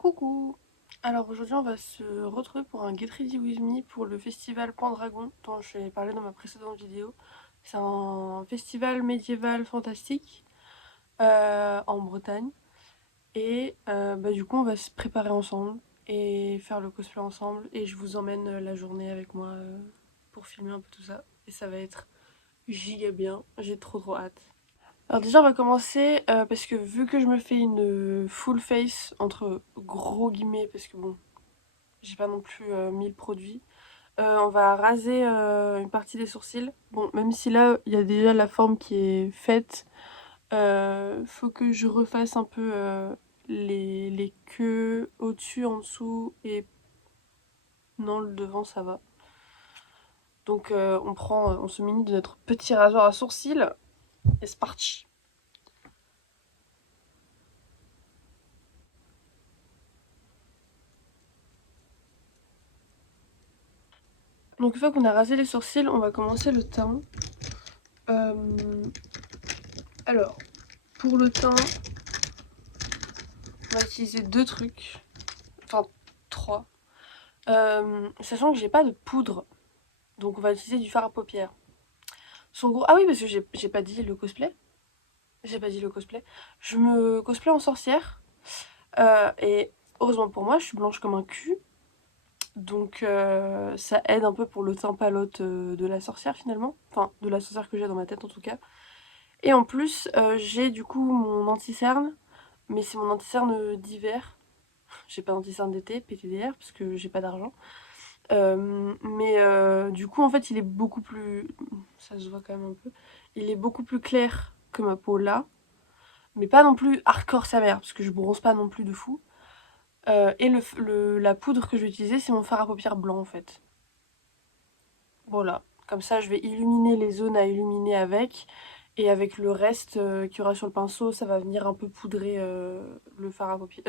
Coucou! Alors aujourd'hui on va se retrouver pour un Get Ready With Me pour le festival Pendragon dont je vais parler dans ma précédente vidéo. C'est un festival médiéval fantastique en Bretagne et du coup on va se préparer ensemble et faire le cosplay ensemble et je vous emmène la journée avec moi pour filmer un peu tout ça et ça va être giga bien, j'ai trop hâte. Alors déjà on va commencer parce que vu que je me fais une full face entre gros guillemets parce que bon j'ai pas non plus 1000 produits. On va raser une partie des sourcils. Bon, même si là, il y a déjà la forme qui est faite, faut que je refasse un peu les queues au-dessus, en dessous, et non, le devant, ça va. Donc on se munit de notre petit rasoir à sourcils, et c'est parti. Donc une fois qu'on a rasé les sourcils, on va commencer le teint. Alors, pour le teint, on va utiliser deux trucs, enfin trois. Sachant que j'ai pas de poudre, donc on va utiliser du fard à paupières. Son gros... Ah oui, parce que j'ai pas dit le cosplay. J'ai pas dit le cosplay. Je me cosplay en sorcière. Et heureusement pour moi, je suis blanche comme un cul. Donc ça aide un peu pour le teint palote de la sorcière finalement. Enfin, de la sorcière que j'ai dans ma tête en tout cas. Et en plus, j'ai du coup mon anti-cerne. Mais c'est mon anti-cerne d'hiver. J'ai pas d'anti-cerne d'été, PTDR, parce que j'ai pas d'argent. Du coup, en fait, il est beaucoup plus... Ça se voit quand même un peu. Il est beaucoup plus clair que ma peau là. Mais pas non plus hardcore sa mère, parce que je bronze pas non plus de fou. La poudre que je vais utiliser, c'est mon fard à paupières blanc, en fait. Voilà. Comme ça, je vais illuminer les zones à illuminer avec. Et avec le reste qu'il y aura sur le pinceau, ça va venir un peu poudrer le fard à paupières...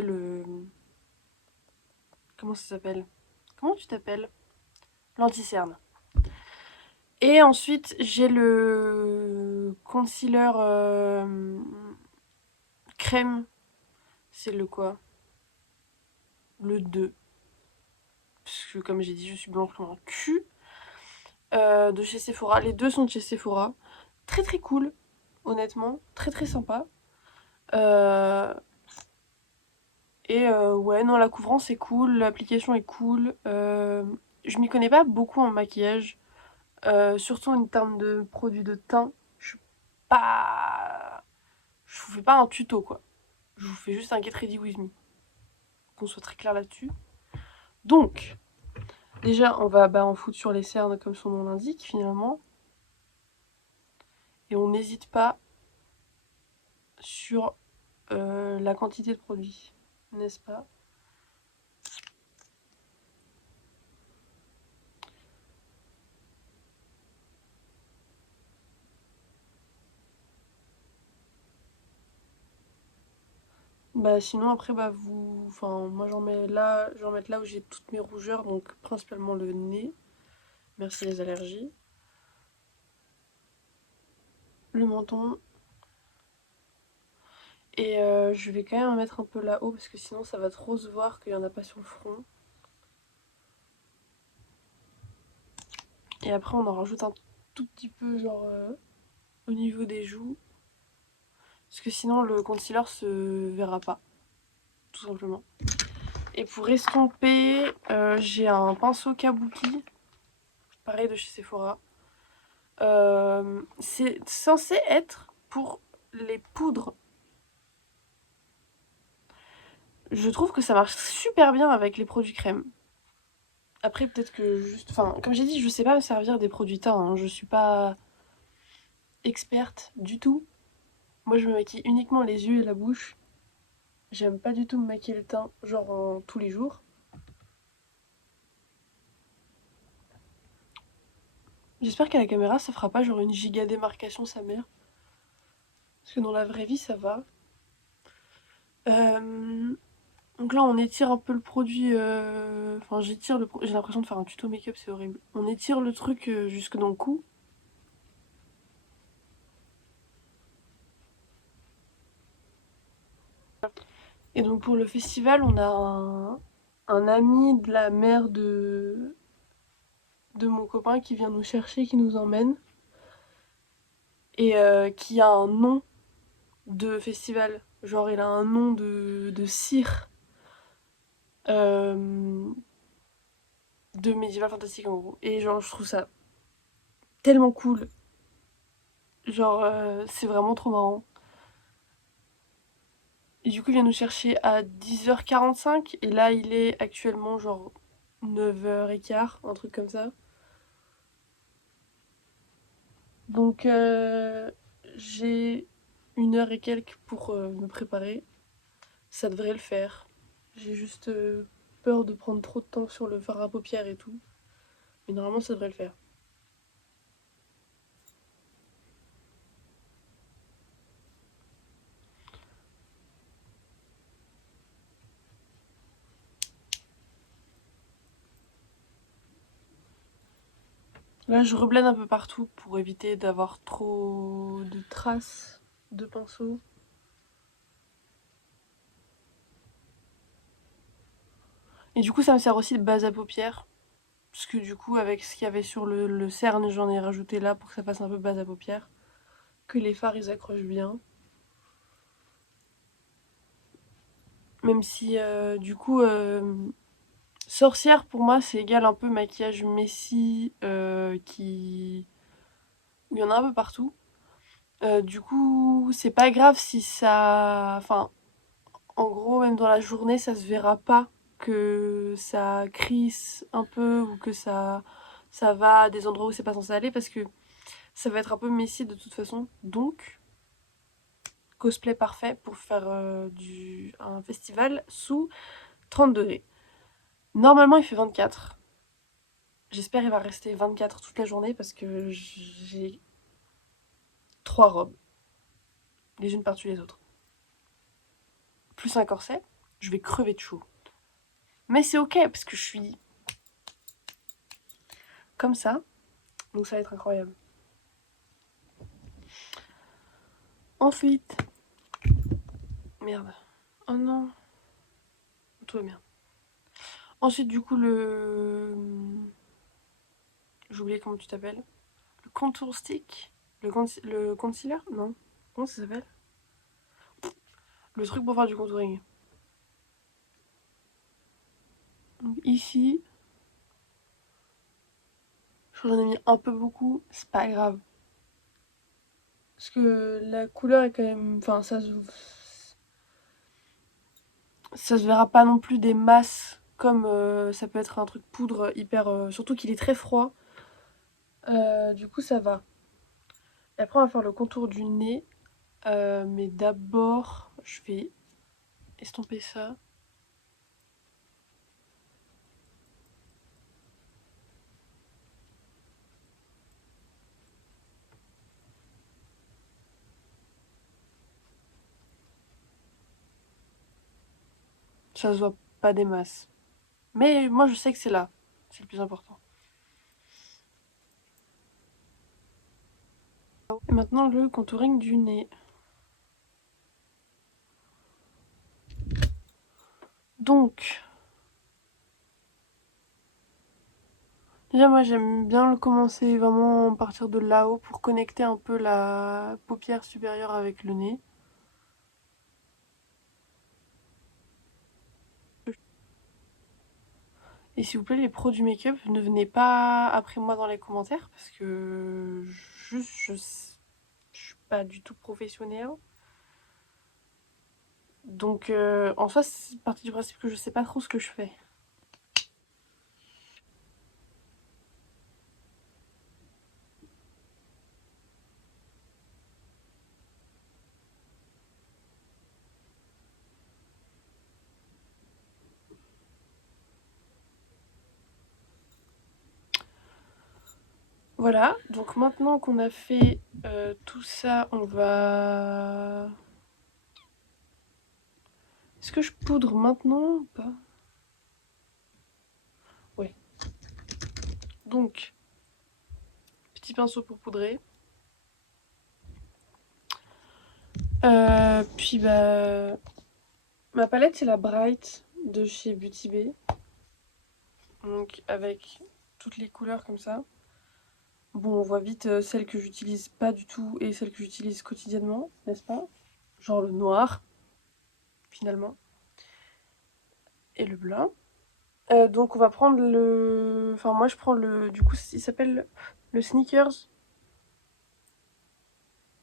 Comment ça s'appelle? Comment tu t'appelles? L'anti-cerne. Et ensuite, j'ai le concealer crème. C'est le quoi? Le 2. Parce que comme j'ai dit, je suis blanche comme un cul. De chez Sephora. Les deux sont de chez Sephora. Très cool, honnêtement. Très sympa. Euh, ouais, non, la couvrance est cool. L'application est cool. Je m'y connais pas beaucoup en maquillage. Surtout en termes de produits de teint. Je suis pas... Je vous fais pas un tuto, quoi. Je vous fais juste un get ready with me. Qu'on soit très clair là-dessus. Donc, déjà, on va en foutre sur les cernes comme son nom l'indique, finalement. Et on n'hésite pas sur la quantité de produit, n'est-ce pas? Bah sinon après enfin moi j'en mets là où j'ai toutes mes rougeurs, donc principalement le nez. Merci les allergies. Le menton. Et je vais quand même en mettre un peu là-haut parce que sinon ça va trop se voir qu'il n'y en a pas sur le front. Et après on en rajoute un tout petit peu genre au niveau des joues. Parce que sinon le concealer se verra pas, tout simplement. Et pour estomper, j'ai un pinceau kabuki, pareil de chez Sephora. C'est censé être pour les poudres. Je trouve que ça marche super bien avec les produits crème. Après, peut-être que juste... Enfin, comme j'ai dit, je sais pas me servir des produits teint. Hein. Je suis pas experte du tout. Moi, je me maquille uniquement les yeux et la bouche. J'aime pas du tout me maquiller le teint, genre tous les jours. J'espère qu'à la caméra, ça fera pas genre une giga démarcation sa mère. Parce que dans la vraie vie, ça va. Donc là, on étire un peu le produit. Enfin, j'étire le. J'ai l'impression de faire un tuto make-up, c'est horrible. On étire le truc jusque dans le cou. Et donc pour le festival, on a un ami de la mère de mon copain qui vient nous chercher, qui nous emmène, et qui a un nom de festival. Genre, il a un nom de cire euh, de Medieval Fantastic en gros. Et genre, je trouve ça tellement cool. Genre, c'est vraiment trop marrant. Et du coup, il vient nous chercher à 10h45. Et là, il est actuellement genre 9h15, un truc comme ça. Donc, j'ai 1 heure et quelques pour me préparer. Ça devrait le faire. J'ai juste peur de prendre trop de temps sur le fard à paupières et tout. Mais normalement, ça devrait le faire. Là, je reblende un peu partout pour éviter d'avoir trop de traces de pinceau. Et du coup, ça me sert aussi de base à paupières. Parce que du coup, avec ce qu'il y avait sur le cerne, j'en ai rajouté là pour que ça fasse un peu base à paupières. Que les fards, ils accrochent bien. Même si, du coup, sorcière, pour moi, c'est égal un peu maquillage Messi, qui... où il y en a un peu partout. Du coup, c'est pas grave si ça... Enfin, en gros, même dans la journée, ça se verra pas que ça crisse un peu ou que ça va à des endroits où c'est pas censé aller parce que ça va être un peu messy de toute façon. Donc, cosplay parfait pour faire un festival sous 30 degrés. Normalement, il fait 24. J'espère qu'il va rester 24 toute la journée parce que j'ai 3 robes, les unes par-dessus les autres. Plus un corset, je vais crever de chaud. Mais c'est ok parce que je suis comme ça, donc ça va être incroyable. Ensuite, merde. Oh non, tout va bien. Ensuite, du coup, j'ai oublié comment tu t'appelles. Le contour stick. Le concealer. Non. Comment ça s'appelle? Le truc pour faire du contouring. Donc ici, j'en ai mis un peu beaucoup. C'est pas grave. Parce que la couleur est quand même... Enfin, ça se verra pas non plus des masses comme ça peut être un truc poudre hyper... surtout qu'il est très froid. Du coup, ça va. Et après, on va faire le contour du nez. Mais d'abord, je vais estomper ça. Ça se voit pas des masses. Mais moi, je sais que c'est là. C'est le plus important. Et maintenant, le contouring du nez. Donc, déjà, moi, j'aime bien le commencer vraiment à partir de là-haut pour connecter un peu la paupière supérieure avec le nez. Et s'il vous plaît, les pros du make-up, ne venez pas après moi dans les commentaires parce que juste, je suis pas du tout professionnelle. Donc, en soi, c'est parti du principe que je sais pas trop ce que je fais. Voilà, donc maintenant qu'on a fait tout ça, on va... Est-ce que je poudre maintenant ou pas? Ouais. Donc, petit pinceau pour poudrer. Puis bah... Ma palette, c'est la Bright de chez Beauty Bay. Donc avec toutes les couleurs comme ça. Bon, on voit vite celles que j'utilise pas du tout et celles que j'utilise quotidiennement, n'est-ce pas? Genre le noir, finalement, et le blanc. Donc on va prendre le... Enfin moi je prends le... Du coup il s'appelle le Sneakers.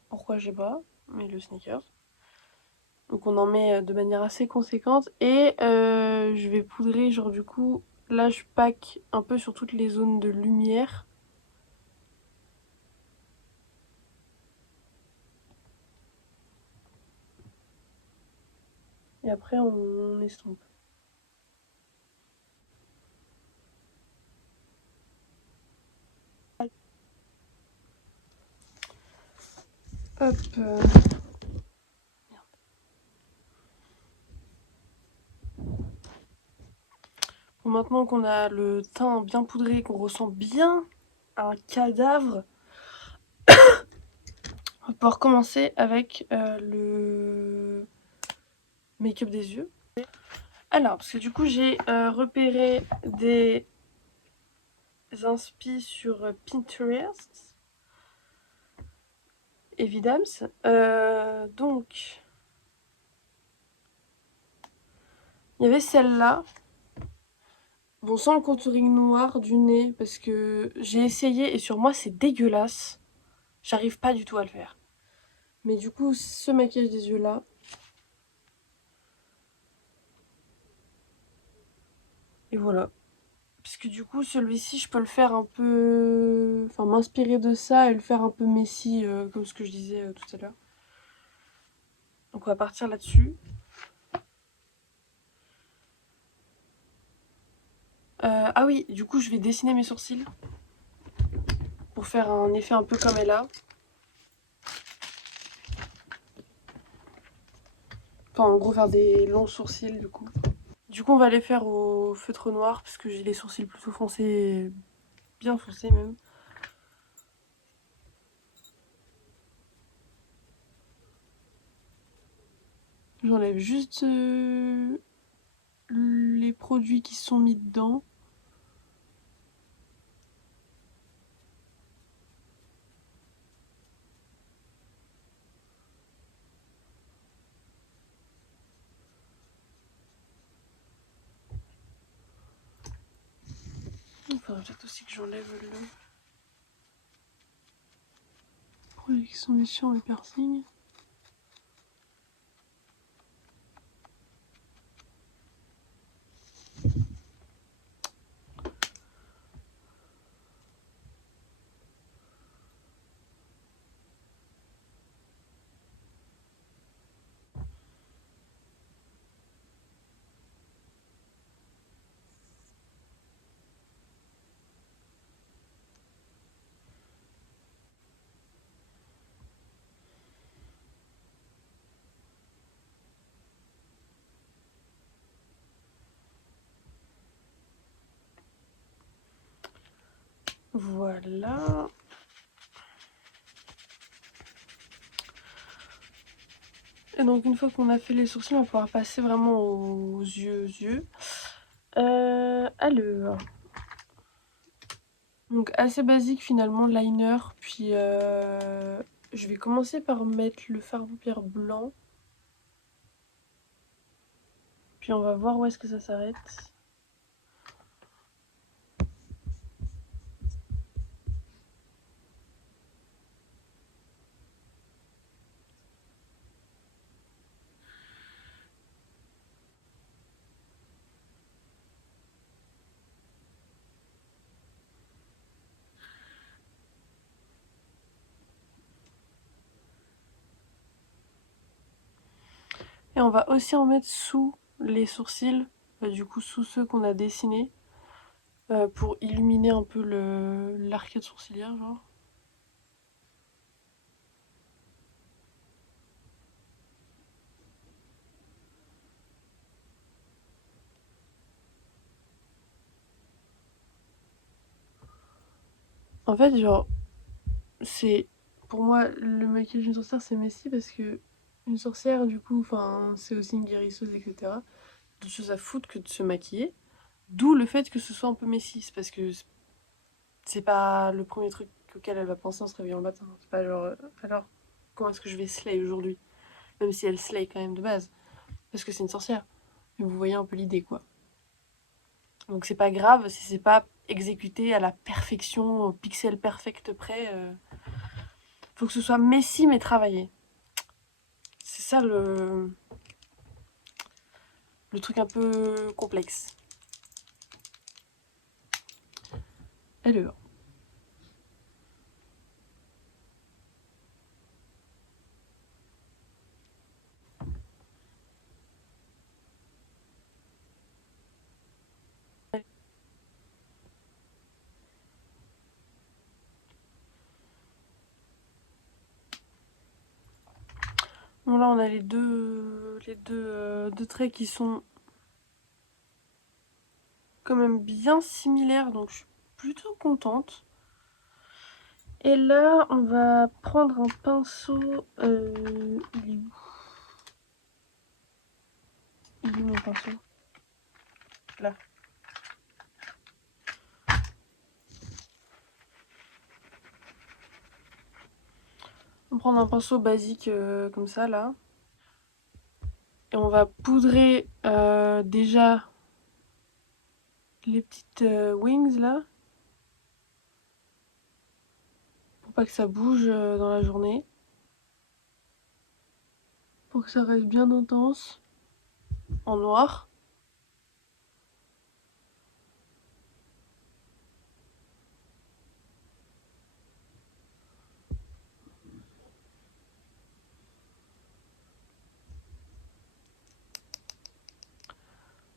Pourquoi j'ai pas? Mais le Sneakers. Donc on en met de manière assez conséquente. Et je vais poudrer, genre du coup, là je pack un peu sur toutes les zones de lumière. Et après on estompe. Hop. Bon, maintenant qu'on a le teint bien poudré, qu'on ressent bien un cadavre, on va pouvoir commencer avec le make-up des yeux. Alors, parce que du coup j'ai repéré des inspi sur Pinterest, évidemment. Donc, il y avait celle-là. Bon, sans le contouring noir du nez, parce que j'ai essayé et sur moi c'est dégueulasse. J'arrive pas du tout à le faire. Mais du coup, ce maquillage des yeux là. Et voilà. Parce que du coup, celui-ci, je peux le faire un peu... Enfin, m'inspirer de ça et le faire un peu messy, comme ce que je disais tout à l'heure. Donc on va partir là-dessus. Ah oui, du coup, je vais dessiner mes sourcils. Pour faire un effet un peu comme elle a. Enfin, en gros, faire des longs sourcils, du coup. Du coup, on va les faire au feutre noir, parce que j'ai les sourcils plutôt foncés, bien foncés même. J'enlève juste les produits qui sont mis dedans. Il faudrait peut-être aussi que j'enlève le produit qui sont mis sur le piercing. Voilà. Et donc une fois qu'on a fait les sourcils, on va pouvoir passer vraiment aux yeux. Alors, donc assez basique finalement, liner. Puis je vais commencer par mettre le fard à paupières blanc. Puis on va voir où est-ce que ça s'arrête. Et on va aussi en mettre sous les sourcils, du coup sous ceux qu'on a dessinés, pour illuminer un peu l'arcade sourcilière, genre. En fait, genre, c'est... Pour moi, le maquillage d'une sorcière, c'est messy parce que une sorcière, du coup, enfin, c'est aussi une guérisseuse, etc. D'autres choses à foutre que de se maquiller. D'où le fait que ce soit un peu Messi, parce que c'est pas le premier truc auquel elle va penser en se réveillant le matin. C'est pas genre, alors, comment est-ce que je vais slay aujourd'hui? Même si elle slay quand même de base, parce que c'est une sorcière. Mais vous voyez un peu l'idée, quoi. Donc c'est pas grave si c'est pas exécuté à la perfection, au pixel perfect près. Faut que ce soit Messi mais travaillé. C'est ça le truc un peu complexe. Alors. Bon là on a deux traits qui sont quand même bien similaires, donc je suis plutôt contente. Et là on va prendre un pinceau. Il est où? Il est où mon pinceau? Là. On va prendre un pinceau basique comme ça là. Et on va poudrer déjà les petites wings là. Pour pas que ça bouge dans la journée. Pour que ça reste bien intense. En noir.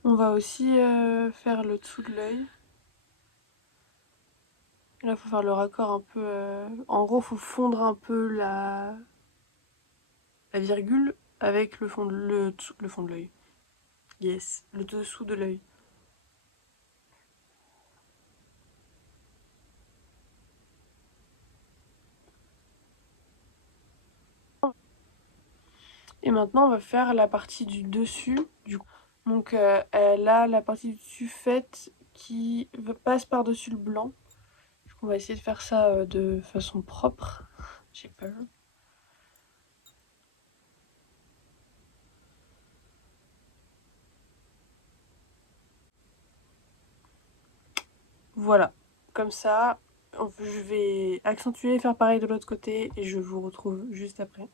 On va aussi faire le dessous de l'œil. Là, il faut faire le raccord un peu. En gros, il faut fondre un peu la virgule avec le fond de l'œil. Yes, le dessous de l'œil. Et maintenant, on va faire la partie du dessus. Donc, elle a la partie du dessus faite qui passe par-dessus le blanc. On va essayer de faire ça de façon propre. J'ai peur. Voilà, comme ça, je vais accentuer et faire pareil de l'autre côté et je vous retrouve juste après.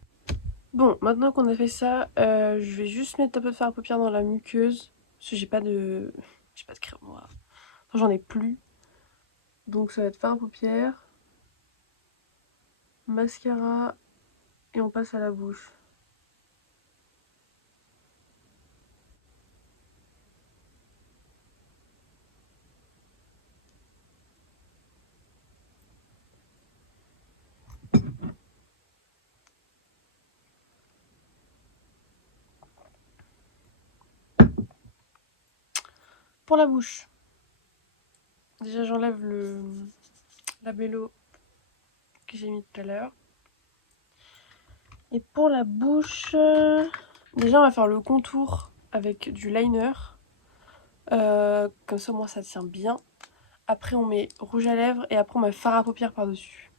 Bon, maintenant qu'on a fait ça, je vais juste mettre un peu de fard à paupières dans la muqueuse parce que j'ai pas de crayon noir. Enfin, j'en ai plus. Donc ça va être fard à paupières, mascara et on passe à la bouche. Pour la bouche, déjà j'enlève le labello que j'ai mis tout à l'heure. Et pour la bouche, déjà on va faire le contour avec du liner. Comme ça, moi, ça tient bien. Après, on met rouge à lèvres et après, on met fard à paupières par-dessus.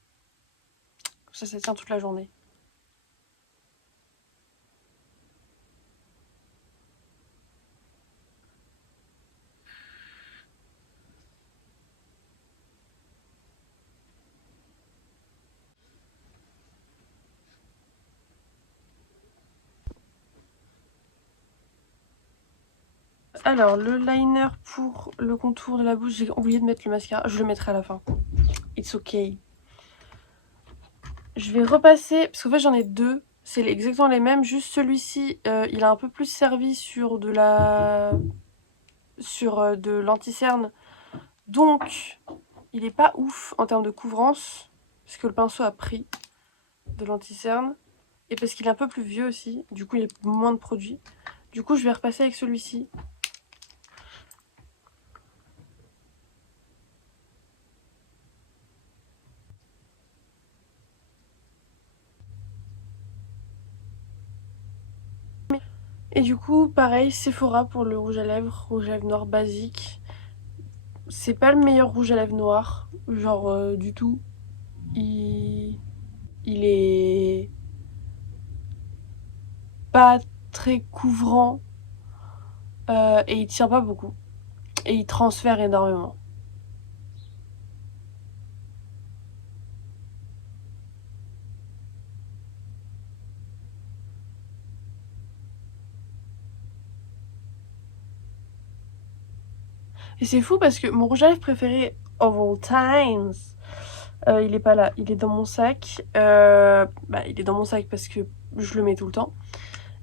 Comme ça tient toute la journée. Alors, le liner pour le contour de la bouche, j'ai oublié de mettre le mascara. Je le mettrai à la fin. It's okay. Je vais repasser, parce qu'en fait, j'en ai deux. C'est exactement les mêmes, juste celui-ci, il a un peu plus servi sur de de l'anti-cerne. Donc, il est pas ouf en termes de couvrance, parce que le pinceau a pris de l'anti-cerne. Et parce qu'il est un peu plus vieux aussi, du coup il y a moins de produits. Du coup je vais repasser avec celui-ci. Et du coup, pareil, Sephora pour le rouge à lèvres noir basique. C'est pas le meilleur rouge à lèvres noir, genre du tout. Il est pas très couvrant et il tient pas beaucoup. Et il transfère énormément. Et c'est fou parce que mon rouge à lèvres préféré of all times, il est pas là, il est dans mon sac. Il est dans mon sac parce que je le mets tout le temps.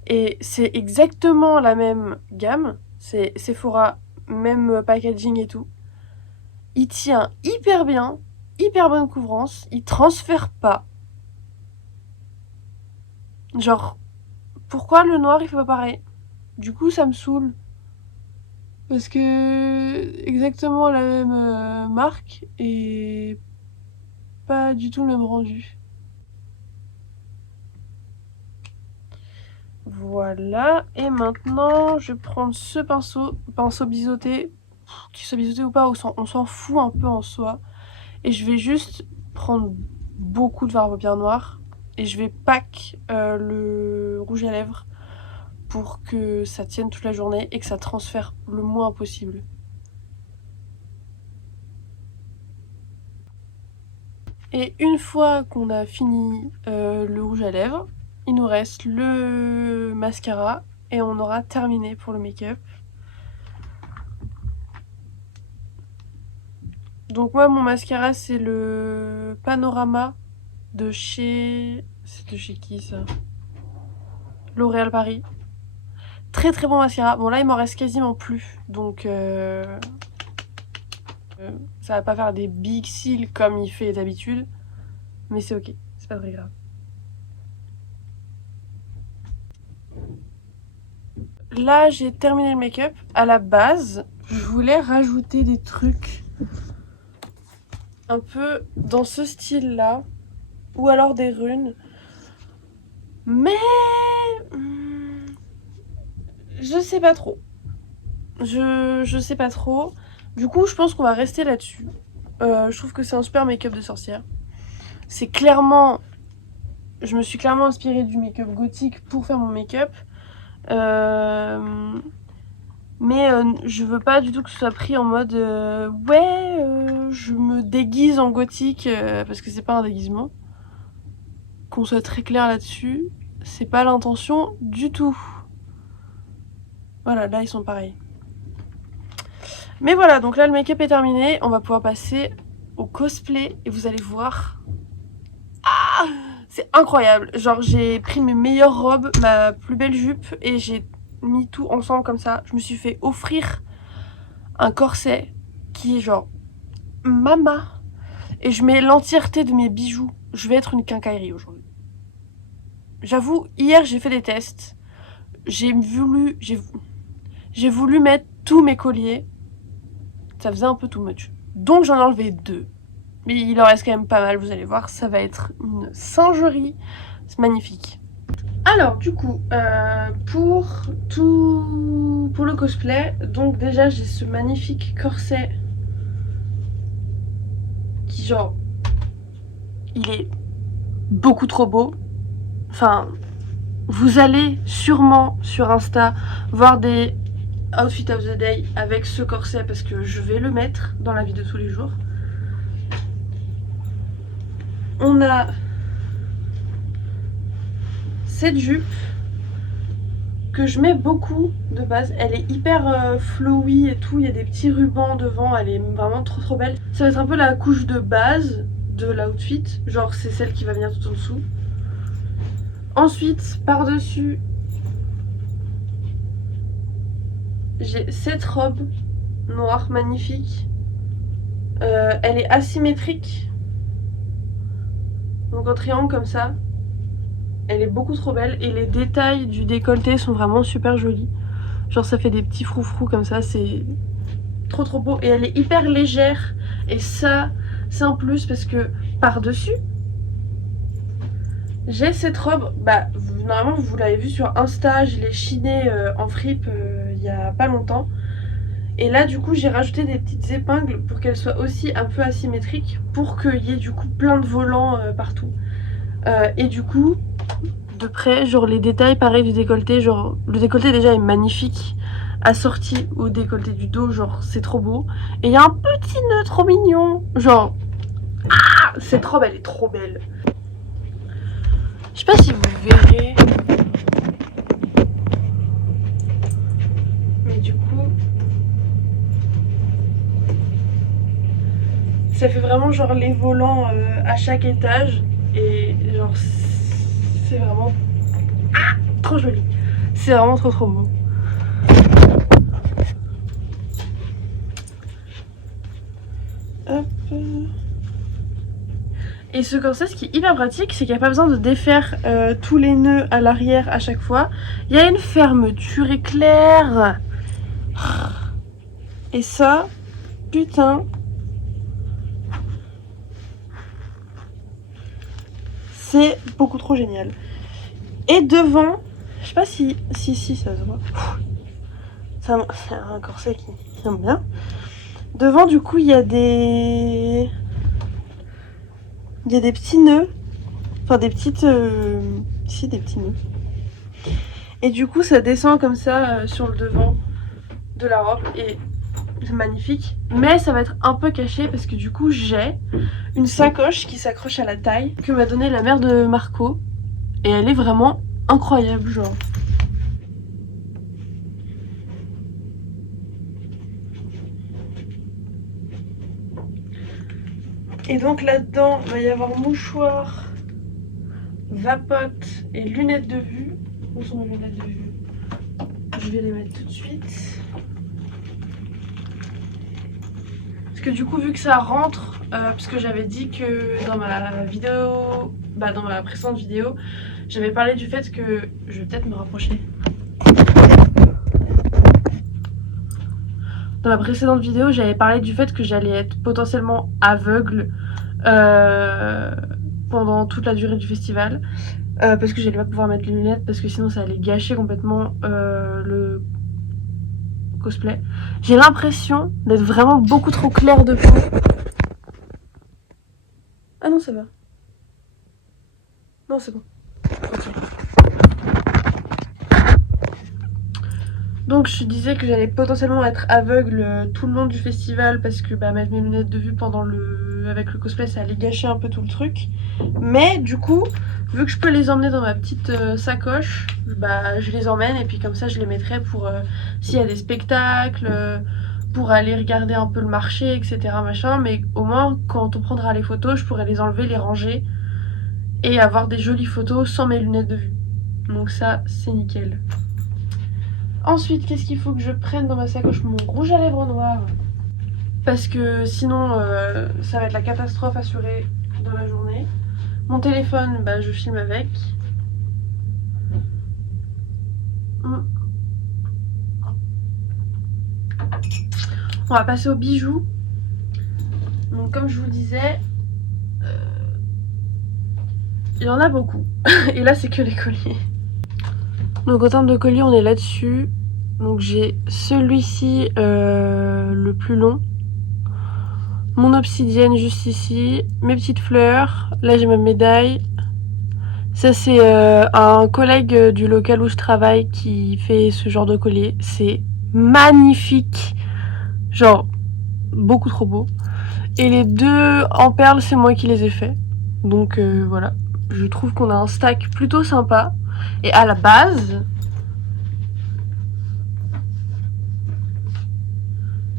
Et c'est exactement la même gamme, c'est Sephora, même packaging et tout. Il tient hyper bien, hyper bonne couvrance, il transfère pas. Genre, pourquoi le noir il fait pas pareil? Du coup, ça me saoule. Parce que exactement la même marque et pas du tout le même rendu. Voilà, et maintenant je vais prendre ce pinceau biseauté, qu'il soit biseauté ou pas, on s'en fout un peu en soi. Et je vais juste prendre beaucoup de fard à paupières noir et je vais pack le rouge à lèvres pour que ça tienne toute la journée et que ça transfère le moins possible. Et une fois qu'on a fini le rouge à lèvres, il nous reste le mascara et on aura terminé pour le make-up. Donc moi mon mascara c'est le Panorama de chez... C'est de chez qui ça? L'Oréal Paris. Très très bon mascara. Bon là il m'en reste quasiment plus. Donc ça va pas faire des big cils comme il fait d'habitude. Mais c'est ok. C'est pas très grave. Là j'ai terminé le make-up. À la base, je voulais rajouter des trucs un peu dans ce style là. Ou alors des runes. Mais... je sais pas trop. Je sais pas trop. Du coup, je pense qu'on va rester là-dessus. Je trouve que c'est un super make-up de sorcière. C'est clairement... Je me suis clairement inspirée du make-up gothique pour faire mon make-up. Mais je veux pas du tout que ce soit pris en mode je me déguise en gothique parce que c'est pas un déguisement. Qu'on soit très clair là-dessus, c'est pas l'intention du tout. Voilà, là ils sont pareils. Mais voilà, donc là le make-up est terminé, on va pouvoir passer au cosplay et vous allez voir. Ah, c'est incroyable. Genre j'ai pris mes meilleures robes, ma plus belle jupe et j'ai mis tout ensemble comme ça. Je me suis fait offrir un corset qui est genre mama et je mets l'entièreté de mes bijoux. Je vais être une quincaillerie aujourd'hui. J'avoue, hier j'ai fait des tests. J'ai voulu mettre tous mes colliers. Ça faisait un peu too much. Donc j'en ai enlevé 2. Mais il en reste quand même pas mal, vous allez voir. Ça va être une singerie. C'est magnifique. Alors du coup, pour le cosplay, donc déjà j'ai ce magnifique corset qui genre, il est beaucoup trop beau. Enfin, vous allez sûrement sur Insta voir des outfit of the day avec ce corset parce que je vais le mettre dans la vie de tous les jours. On a cette jupe que je mets beaucoup de base. Elle est hyper flowy et tout. Il y a des petits rubans devant. Elle est vraiment trop trop belle. Ça va être un peu la couche de base de l'outfit. Genre c'est celle qui va venir tout en dessous. Ensuite, par-dessus, j'ai cette robe noire magnifique. Elle est asymétrique. Donc en triangle comme ça. Elle est beaucoup trop belle et les détails du décolleté sont vraiment super jolis. Genre ça fait des petits froufrous comme ça, c'est trop trop beau. Et elle est hyper légère et ça c'est un plus parce que par-dessus J'ai cette robe, bah normalement vous l'avez vu sur Insta, je l'ai chinée en fripe il y a pas longtemps. Et là du coup j'ai rajouté des petites épingles pour qu'elle soit aussi un peu asymétrique, pour qu'il y ait du coup plein de volants partout. Et du coup, de près, genre les détails pareil du décolleté, genre le décolleté déjà est magnifique, assorti au décolleté du dos, genre c'est trop beau. Et il y a un petit nœud trop mignon, genre cette robe elle est trop belle. Je sais pas si vous verrez, mais du coup ça fait vraiment genre les volants à chaque étage et genre c'est vraiment trop joli. C'est vraiment trop beau. Hop. Et ce corset, ce qui est hyper pratique, c'est qu'il n'y a pas besoin de défaire tous les nœuds à l'arrière à chaque fois. Il y a une fermeture éclair. Et ça, putain, c'est beaucoup trop génial. Et devant, je sais pas si ça se voit. C'est un corset qui aime bien. Devant, du coup, il y a des petits nœuds. Enfin, des petites... Si, des petits nœuds. Et du coup, ça descend comme ça sur le devant de la robe. Et c'est magnifique. Mais ça va être un peu caché parce que du coup, j'ai une sacoche qui s'accroche à la taille que m'a donnée la mère de Marco. Et elle est vraiment incroyable, genre. Et donc là-dedans, il va y avoir mouchoir, vapote et lunettes de vue. Où sont mes lunettes de vue? Je vais les mettre tout de suite. Parce que du coup, vu que ça rentre, parce que j'avais dit que dans ma vidéo, dans ma précédente vidéo, j'avais parlé du fait que... Je vais peut-être me rapprocher. Dans ma précédente vidéo, j'avais parlé du fait que j'allais être potentiellement aveugle pendant toute la durée du festival. Parce que j'allais pas pouvoir mettre les lunettes, parce que sinon ça allait gâcher complètement le cosplay. J'ai l'impression d'être vraiment beaucoup trop claire de peau. Ah non, ça va. Non, c'est bon. Ok. Donc je disais que j'allais potentiellement être aveugle tout le long du festival parce que mettre mes lunettes de vue avec le cosplay ça allait gâcher un peu tout le truc. Mais du coup, vu que je peux les emmener dans ma petite sacoche, je les emmène et puis comme ça je les mettrai pour s'il y a des spectacles, pour aller regarder un peu le marché, etc. machin. Mais au moins quand on prendra les photos, je pourrai les enlever, les ranger et avoir des jolies photos sans mes lunettes de vue. Donc ça c'est nickel. Ensuite, qu'est-ce qu'il faut que je prenne dans ma sacoche? Mon rouge à lèvres noir. Parce que sinon, ça va être la catastrophe assurée dans la journée. Mon téléphone, je filme avec. On va passer aux bijoux. Donc comme je vous disais, il y en a beaucoup. Et là, c'est que les colliers. Donc en termes de collier, on est là-dessus. Donc j'ai celui-ci le plus long. Mon obsidienne juste ici. Mes petites fleurs. Là j'ai ma médaille. Ça c'est un collègue du local où je travaille qui fait ce genre de collier. C'est magnifique. Genre beaucoup trop beau. Et les deux en perles, c'est moi qui les ai faits. Donc voilà. Je trouve qu'on a un stack plutôt sympa. Et à la base...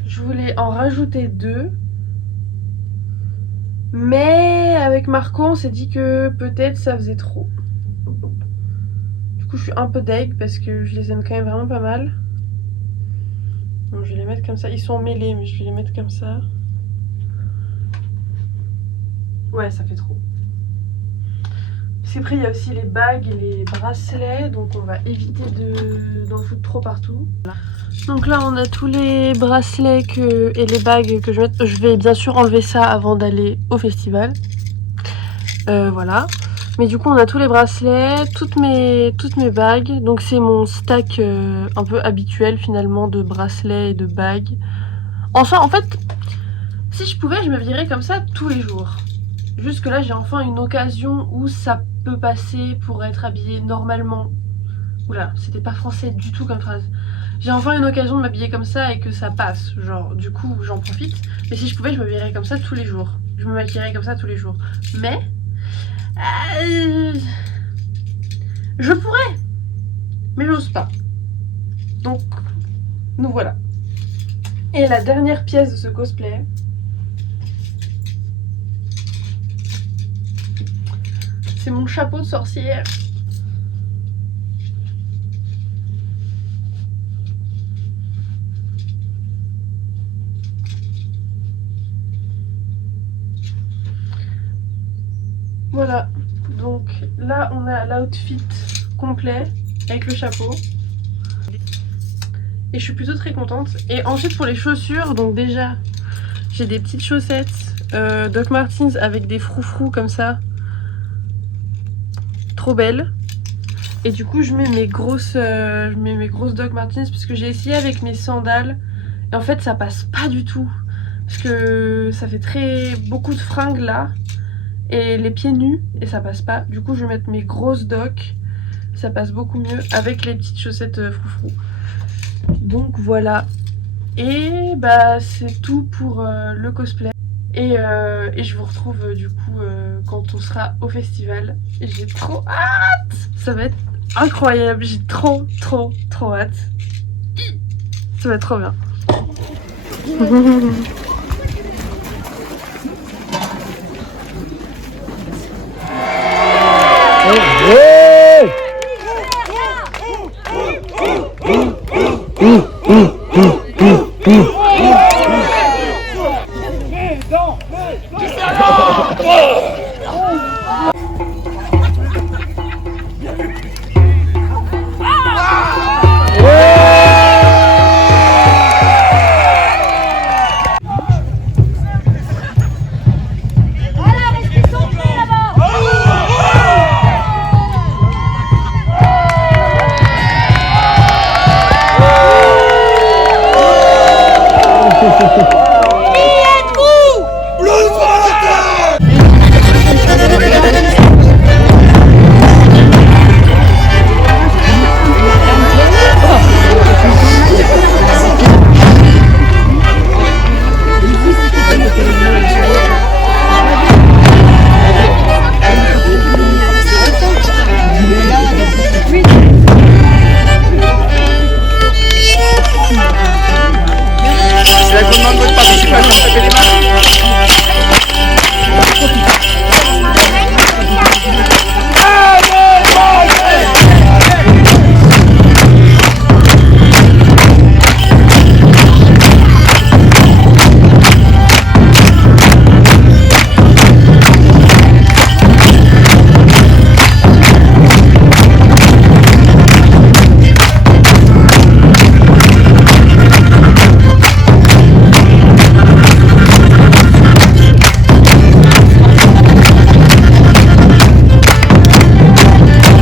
je voulais en rajouter deux. Mais avec Marco, on s'est dit que peut-être ça faisait trop. Du coup, je suis un peu deg parce que je les aime quand même vraiment pas mal. Donc, je vais les mettre comme ça. Ils sont mêlés, mais je vais les mettre comme ça. Ouais, ça fait trop. Parce qu'après, il y a aussi les bagues et les bracelets. Donc, on va éviter d'en foutre trop partout. Donc là, on a tous les bracelets et les bagues que je vais bien sûr enlever ça avant d'aller au festival. Voilà. Mais du coup, on a tous les bracelets, toutes mes bagues. Donc c'est mon stack un peu habituel finalement de bracelets et de bagues. Enfin, en fait, si je pouvais, je m'habillerais comme ça tous les jours. Jusque là, j'ai enfin une occasion où ça peut passer pour être habillée normalement. Oula, c'était pas français du tout comme phrase. J'ai enfin une occasion de m'habiller comme ça et que ça passe. Genre, du coup, j'en profite. Mais si je pouvais, je m'habillerais comme ça tous les jours. Je me maquillerais comme ça tous les jours. Mais... je pourrais, mais j'ose pas. Donc, nous voilà. Et la dernière pièce de ce cosplay, c'est mon chapeau de sorcière. Voilà, donc là on a l'outfit complet avec le chapeau. Et je suis plutôt très contente. Et ensuite pour les chaussures, donc déjà j'ai des petites chaussettes Doc Martens avec des froufrous comme ça. Trop belles. Et du coup je mets mes grosses Doc Martens parce que j'ai essayé avec mes sandales. Et en fait ça passe pas du tout. Parce que ça fait beaucoup de fringues là. Et les pieds nus et ça passe pas. Du coup je vais mettre mes grosses docks, ça passe beaucoup mieux avec les petites chaussettes froufrou. Donc voilà. Et bah c'est tout pour le cosplay. Et je vous retrouve du coup quand on sera au festival. J'ai trop hâte. Ça va être incroyable. J'ai trop hâte. Ça va être trop bien.